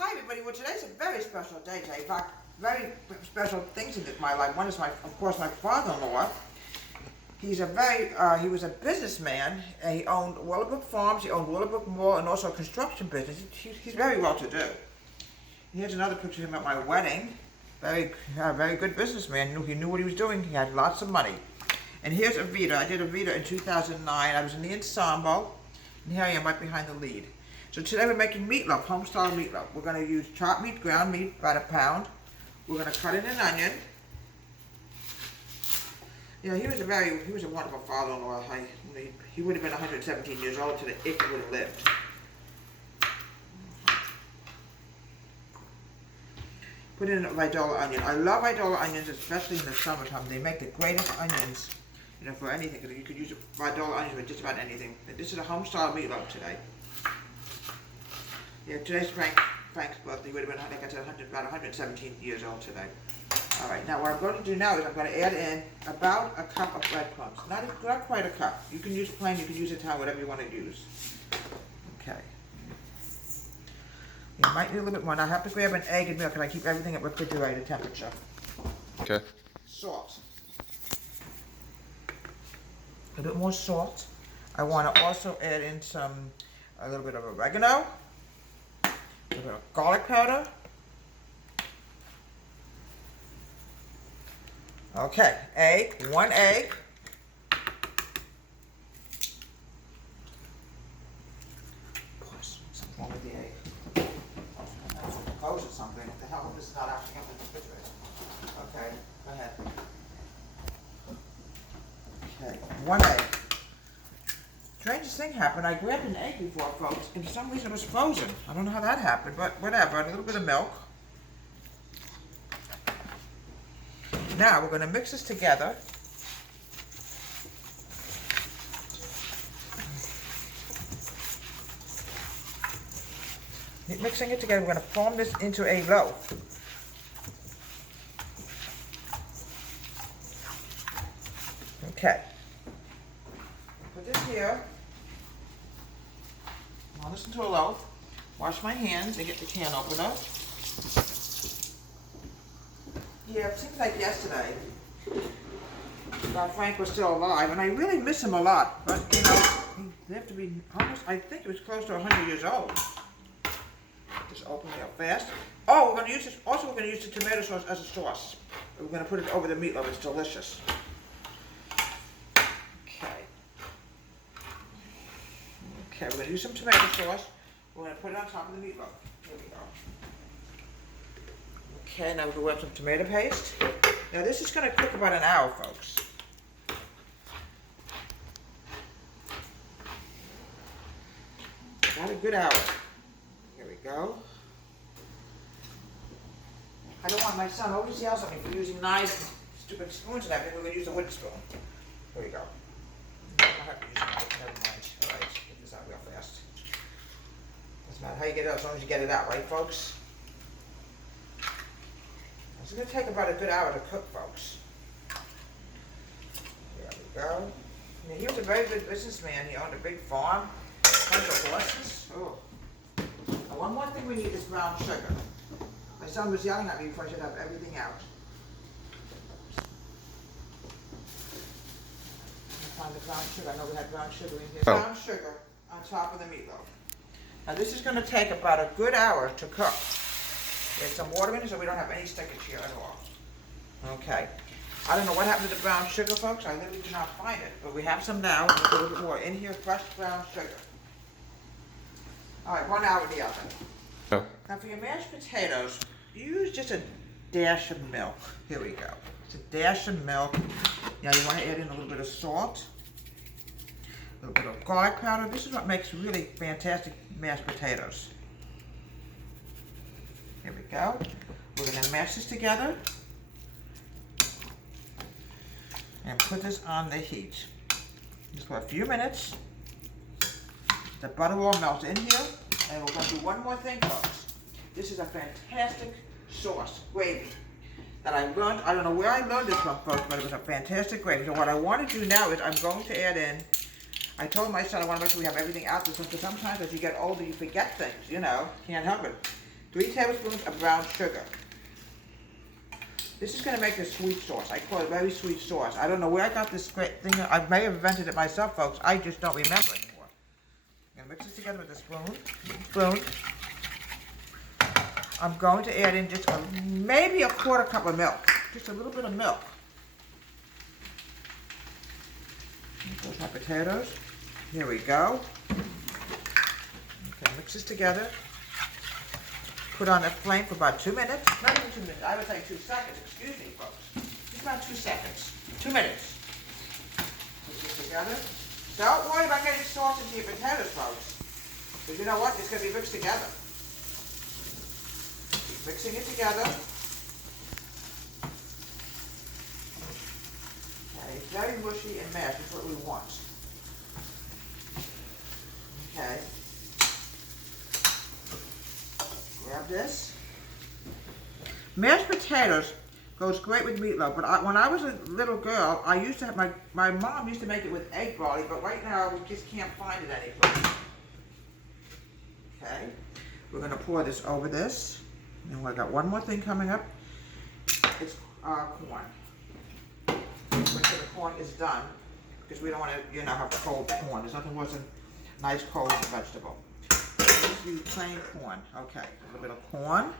Hi everybody. Well, today's a very special day today. In fact, very special things in my life. One is of course, my father-in-law. He was a businessman. And he owned Willowbrook Farms. He owned Willowbrook Mall, and also a construction business. He's very well to do. Here's another picture of him at my wedding. Very good businessman. He knew what he was doing. He had lots of money. And here's Evita. I did Evita in 2009. I was in the ensemble. And here I am right behind the lead. So today we're making meatloaf, home-style meatloaf. We're going to use chopped meat, ground meat, about a pound. We're going to cut in an onion. You know, he was a wonderful father-in-law. He would have been 117 years old today if he would have lived. Put in a Vidola onion. I love Vidola onions, especially in the summertime. They make the greatest onions, for anything. Because you could use Vidola onions with just about anything. And this is a home-style meatloaf today. Yeah, today's Frank's birthday. He would have been, like I said, about 117 years old today. All right, now what I'm going to do now is I'm going to add in about a cup of breadcrumbs. Not quite a cup. You can use plain, you can use Italian, whatever you want to use. Okay. You might need a little bit more. Now I have to grab an egg and milk, and I keep everything at refrigerator temperature. Okay. Salt. A bit more salt. I want to also add in a little bit of oregano. A little bit of garlic powder. Okay, one egg. Something wrong with the egg. Close or something. What the hell? This is not actually up in the refrigerator. Okay, go ahead. Okay, one egg. Strangest thing happened. I grabbed an egg before, folks, and for some reason it was frozen. I don't know how that happened, but whatever. A little bit of milk. Now we're going to mix this together. Mixing it together, we're going to form this into a loaf. Okay. Put this here. Roll this into a loaf. Wash my hands and get the can opener. Yeah, it seems like yesterday Frank was still alive, and I really miss him a lot. But he lived to be almost, I think he was close to 100 years old. Just open it up fast. Oh, we're going to use this. Also, we're going to use the tomato sauce as a sauce. We're going to put it over the meatloaf. It's delicious. Okay, we're going to use some tomato sauce. We're going to put it on top of the meatloaf. Here we go. Okay, now we're going to add some tomato paste. Now this is going to cook about an hour, folks. About a good hour. Here we go. I don't want my son always yells at me for using knives, stupid spoons and everything. We're going to use a wooden spoon. Here we go. I don't have to use a knife. Never mind. All right, get this out real fast. Doesn't matter how you get it out as long as you get it out, right, folks? It's going to take about a good hour to cook, folks. There we go. Now, he was a very good businessman. He owned a big farm, bunch of horses. Oh. Now, one more thing we need is brown sugar. My son was yelling at me before I should have everything out. Find the brown sugar. I know we had brown sugar in here. Brown sugar on top of the meatloaf. Now this is going to take about a good hour to cook. There's some water in it so we don't have any stickage here at all. Okay. I don't know what happened to the brown sugar, folks. I literally did not find it. But we have some now. We'll put a little bit more in here. Fresh brown sugar. All right, 1 hour in the oven. Oh. Now for your mashed potatoes, use just a dash of milk. Here we go. It's a dash of milk. Now you want to add in a little bit of salt, a little bit of garlic powder. This is what makes really fantastic mashed potatoes. Here we go. We're going to mash this together and put this on the heat. Just for a few minutes. The butter will melt in here. And we're going to do one more thing, folks. This is a fantastic sauce, gravy, that I learned. I don't know where I learned this from, folks, but it was a fantastic gravy. So what I want to do now is I'm going to add in, I told my son I want to make sure we have everything out there, because sometimes as you get older you forget things, can't help it. 3 tablespoons of brown sugar. This is going to make a sweet sauce. I call it a very sweet sauce. I don't know where I got this great thing. I may have invented it myself, folks. I just don't remember anymore. I'm going to mix this together with a spoon. I'm going to add in just maybe a quarter cup of milk. Just a little bit of milk. There's my potatoes. Here we go. Okay, mix this together. Put on the flame for about 2 minutes. Not even 2 minutes. I would say 2 seconds. Excuse me, folks. Just about 2 seconds. 2 minutes. Put this together. Don't worry about getting sauce into your potatoes, folks. Because you know what? It's going to be mixed together. Keep mixing it together. Okay, it's very mushy and mashed. That's what we want. Okay. Grab this. Mashed potatoes goes great with meatloaf, but when I was a little girl, I used to have my mom used to make it with egg barley, but right now we just can't find it anyplace. Okay, we're gonna pour this over this, and we got one more thing coming up. It's corn. Wait till the corn is done, because we don't want to, have cold corn. There's nothing worse than nice cold vegetable. Use plain corn. Okay, a little bit of corn.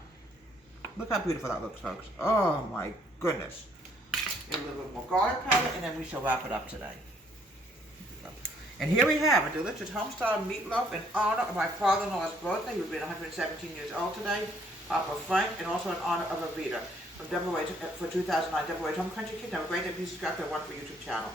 Look how beautiful that looks, folks. Oh my goodness. A little bit more garlic powder, and then we shall wrap it up today. And here we have a delicious home-style meatloaf in honor of my father-in-law's birthday. He would be 117 years old today. Papa Frank, and also in honor of Evita from for 2009 Double Home Country Kitchen. Have a great day. Please subscribe to the Wonderful YouTube channel.